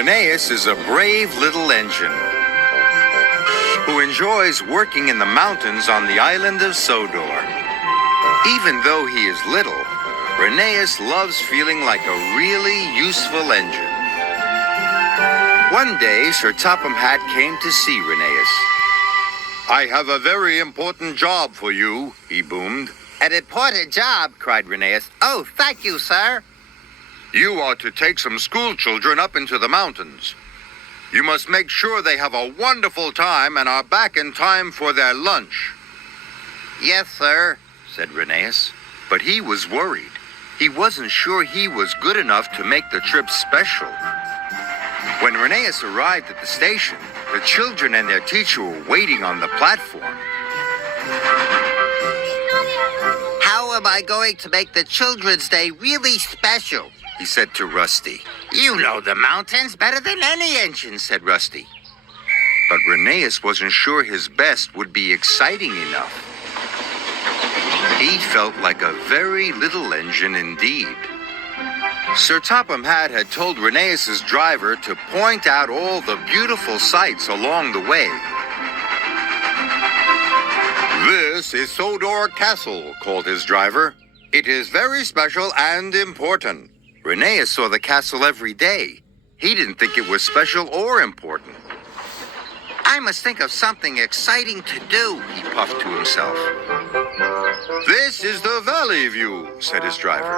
Rheneas is a brave little engine who enjoys working in the mountains on the island of Sodor. Even though he is little, Rheneas loves feeling like a really useful engine. One day, Sir Topham Hatt came to see Rheneas. "I have a very important job for you," he boomed. "An important job?" cried Rheneas. "Oh, thank you, sir." "You are to take some school children up into the mountains. You must make sure they have a wonderful time and are back in time for their lunch." "Yes, sir," said Rheneas. But he was worried. He wasn't sure he was good enough to make the trip special. When Rheneas arrived at the station, the children and their teacher were waiting on the platform. "How am I going to make the Children's Day really special?" he said to Rusty. "You know the mountains better than any engine," said Rusty. But Rheneas wasn't sure his best would be exciting enough. He felt like a very little engine indeed. Sir Topham Hatt had told Rheneas's driver to point out all the beautiful sights along the way. "This is Sodor Castle," called his driver. "It is very special and important." Rheneas saw the castle every day. He didn't think it was special or important. "I must think of something exciting to do," he puffed to himself. "This is the valley view," said his driver.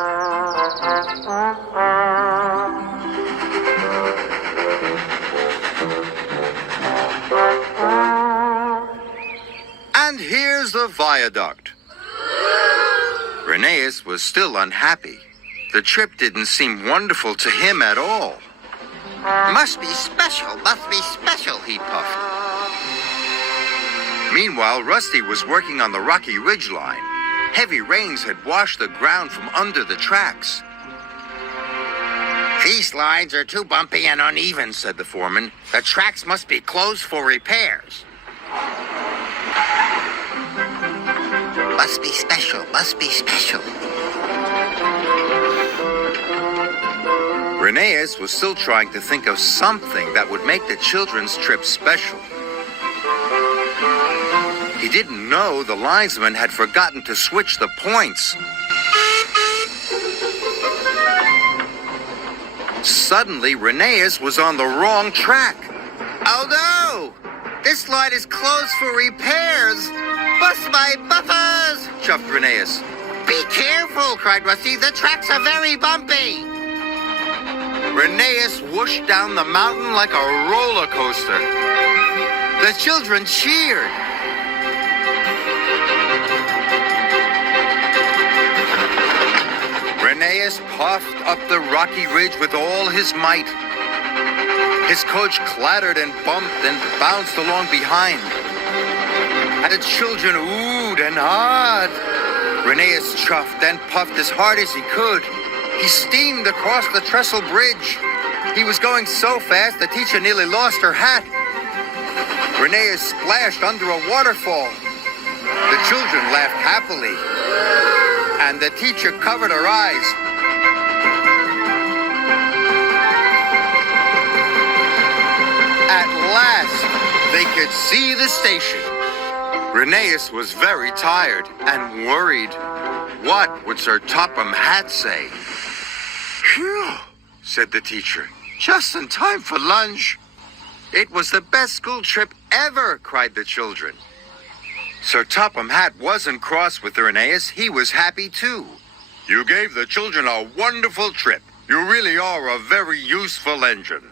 "And here's the viaduct." Rheneas was still unhappy. The trip didn't seem wonderful to him at all. Must be special, he puffed. Meanwhile, Rusty was working on the rocky ridgeline. Heavy rains had washed the ground from under the tracks. "These lines are too bumpy and uneven," said the foreman. "The tracks must be closed for repairs." Must be special, must be special. Rheneas was still trying to think of something that would make the children's trip special. He didn't know the linesman had forgotten to switch the points. Suddenly, Rheneas was on the wrong track. "Oh no! This line is closed for repairs! Bust my buffers!" chuffed Rheneas. "Be careful!" cried Rusty. "The tracks are very bumpy!" Rheneas whooshed down the mountain like a roller coaster. The children cheered. Rheneas puffed up the rocky ridge with all his might. His coach clattered and bumped and bounced along behind. And the children oohed and hawed. Rheneas chuffed and puffed as hard as he could. He steamed across the trestle bridge. He was going so fast the teacher nearly lost her hat. Rheneas splashed under a waterfall. The children laughed happily, and the teacher covered her eyes. At last, they could see the station. Rheneas was very tired and worried. What would Sir Topham Hatt say? "Phew," said the teacher. "Just in time for lunch." "It was the best school trip ever," cried the children. Sir Topham Hatt wasn't cross with Rheneas. He was happy too. "You gave the children a wonderful trip. You really are a very useful engine."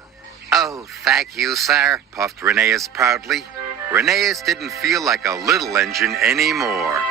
"Oh, thank you, sir," puffed Rheneas proudly. Rheneas didn't feel like a little engine anymore.